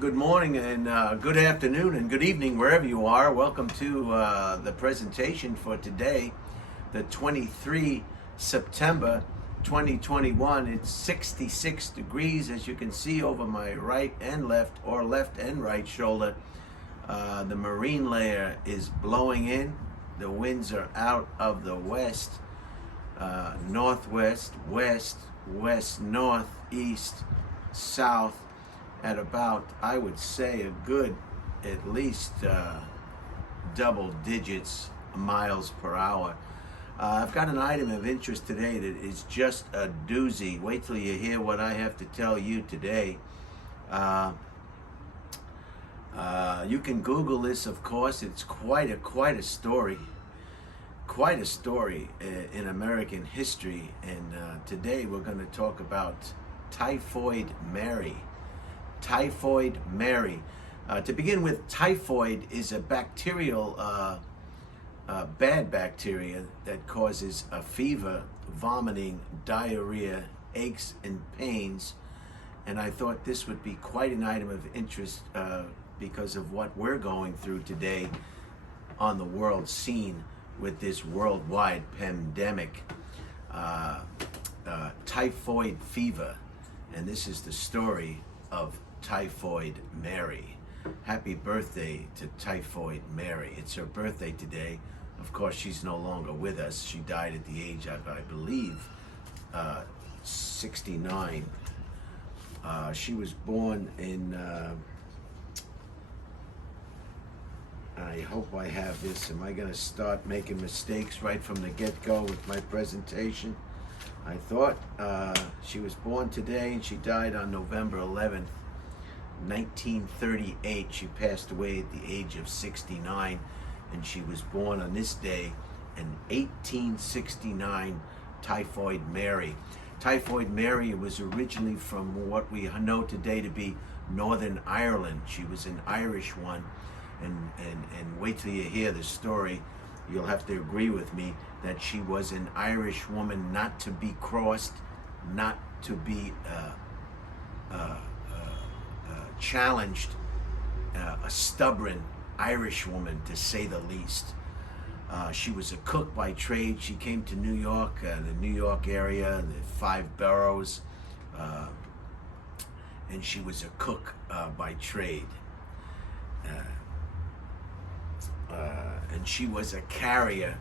Good morning and good afternoon and good evening wherever you are. Welcome to the presentation for today, the 23 September 2021. It's 66 degrees, as you can see, over my right and left, or left and right shoulder. The marine layer is blowing in. The winds are out of the west, northwest, west, west, north, east, south, at about, I would say, a good at least double digits miles per hour. I've got an item of interest today that is just a doozy. Wait till you hear what I have to tell you today. You can Google this, of course. It's quite a story. Quite a story in American history. And today we're going to talk about Typhoid Mary. Typhoid Mary. To begin with, typhoid is a bacterial, bad bacteria that causes a fever, vomiting, diarrhea, aches and pains. And I thought this would be quite an item of interest because of what we're going through today on the world scene with this worldwide pandemic. Typhoid fever. And this is the story of Typhoid Mary. Happy birthday to Typhoid Mary. It's her birthday today. Of course, she's no longer with us. She died at the age of, I believe, 69. She was born in, I hope I have this. Am I going to start making mistakes right from the get-go with my presentation? I thought she was born today and she died on November 11th. 1938. She passed away at the age of 69, and she was born on this day in 1869. Typhoid Mary. Typhoid Mary was originally from what we know today to be Northern Ireland. She was an Irish one, and wait till you hear the story. You'll have to agree with me that she was an Irish woman, not to be crossed, not to be challenged, a stubborn Irish woman, to say the least. She was a cook by trade. She came to New York, the New York area, the 5 boroughs, and she was a cook by trade. And she was a carrier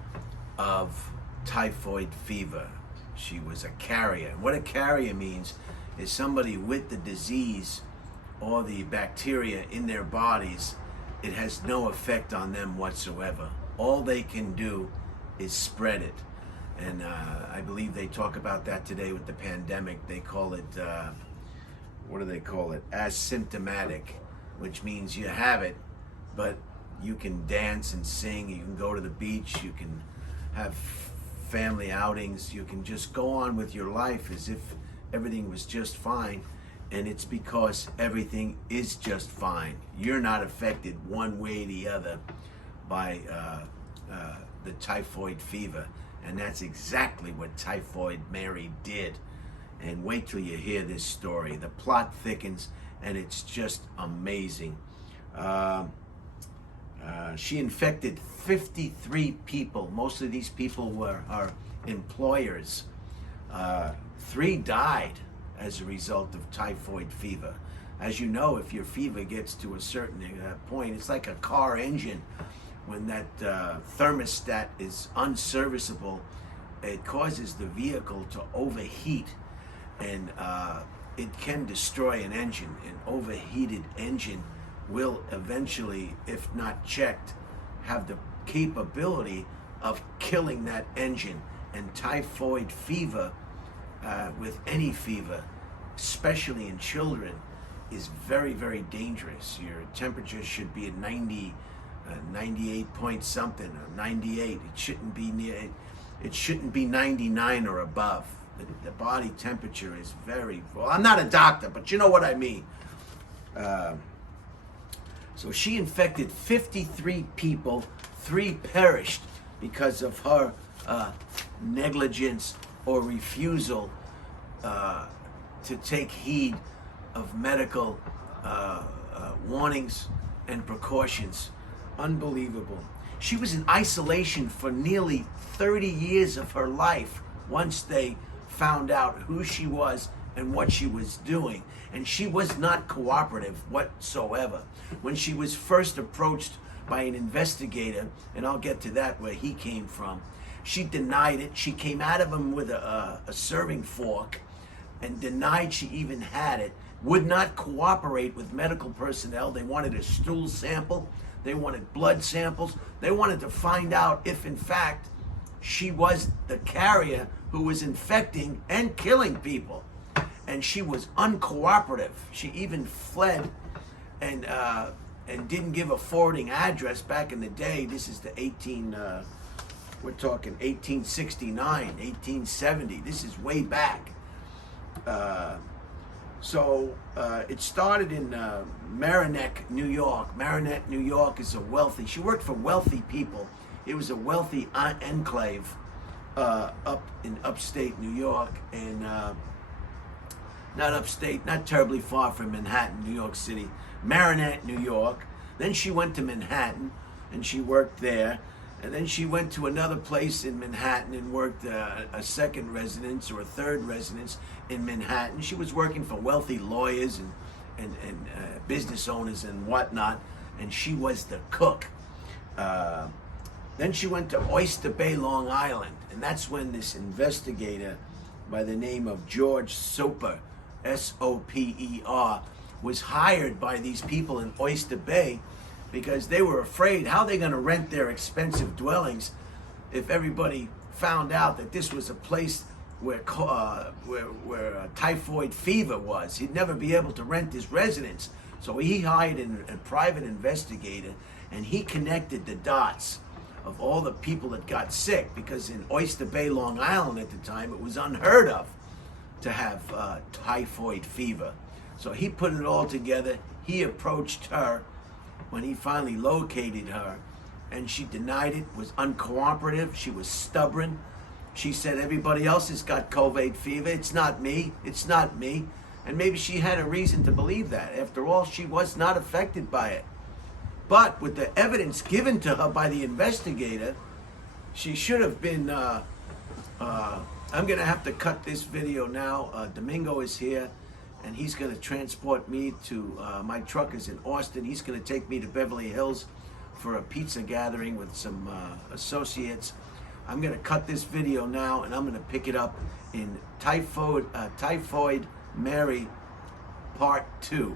of typhoid fever. She was a carrier. What a carrier means is somebody with the disease or the bacteria in their bodies. It has no effect on them whatsoever. All they can do is spread it. And I believe they talk about that today with the pandemic. They call it, what do they call it? Asymptomatic, which means you have it, but you can dance and sing, you can go to the beach, you can have family outings, you can just go on with your life as if everything was just fine. And it's because everything is just fine. You're not affected one way or the other by the typhoid fever. And that's exactly what Typhoid Mary did. And wait till you hear this story. The plot thickens, and it's just amazing. She infected 53 people. Most of these people are employers. 3 died as a result of typhoid fever. As you know, if your fever gets to a certain point, it's like a car engine. When that thermostat is unserviceable, it causes the vehicle to overheat, and it can destroy an engine. An overheated engine will eventually, if not checked, have the capability of killing that engine. And typhoid fever, with any fever, especially in children, is very, very dangerous. Your temperature should be at 98 point something, or 98. It shouldn't be near. It shouldn't be 99 or above. The body temperature is very. Well, I'm not a doctor, but you know what I mean. So she infected 53 people. 3 perished because of her negligence or refusal to take heed of medical warnings and precautions. Unbelievable. She was in isolation for nearly 30 years of her life once they found out who she was and what she was doing. And she was not cooperative whatsoever. When she was first approached by an investigator, and I'll get to that where he came from, she denied it. She came out of him with a serving fork and denied she even had it. Would not cooperate with medical personnel. They wanted a stool sample. They wanted blood samples. They wanted to find out if, in fact, she was the carrier who was infecting and killing people. And she was uncooperative. She even fled and didn't give a forwarding address back in the day. This is the we're talking 1869, 1870. This is way back. So it started in Merrineck, New York. Merrineck, New York is she worked for wealthy people. It was a wealthy enclave up in upstate New York, and not upstate, not terribly far from Manhattan, New York City. Merrineck, New York. Then she went to Manhattan and she worked there. And then she went to another place in Manhattan and worked a second residence or a third residence in Manhattan. She was working for wealthy lawyers and business owners and whatnot, and she was the cook. Then she went to Oyster Bay, Long Island, and that's when this investigator by the name of George Soper, S-O-P-E-R, was hired by these people in Oyster Bay because they were afraid how they're going to rent their expensive dwellings if everybody found out that this was a place where typhoid fever was. He'd never be able to rent his residence. So he hired a private investigator, and he connected the dots of all the people that got sick, because in Oyster Bay, Long Island at the time, it was unheard of to have typhoid fever. So he put it all together. He approached her when he finally located her, and she denied it, was uncooperative. She was stubborn. She said, everybody else has got COVID fever. It's not me. It's not me. And maybe she had a reason to believe that. After all, she was not affected by it. But with the evidence given to her by the investigator, she should have been, I'm going to have to cut this video now. Domingo is here, and he's going to transport me to, my truck is in Austin. He's going to take me to Beverly Hills for a pizza gathering with some associates. I'm going to cut this video now, and I'm going to pick it up in Typhoid Mary Part 2.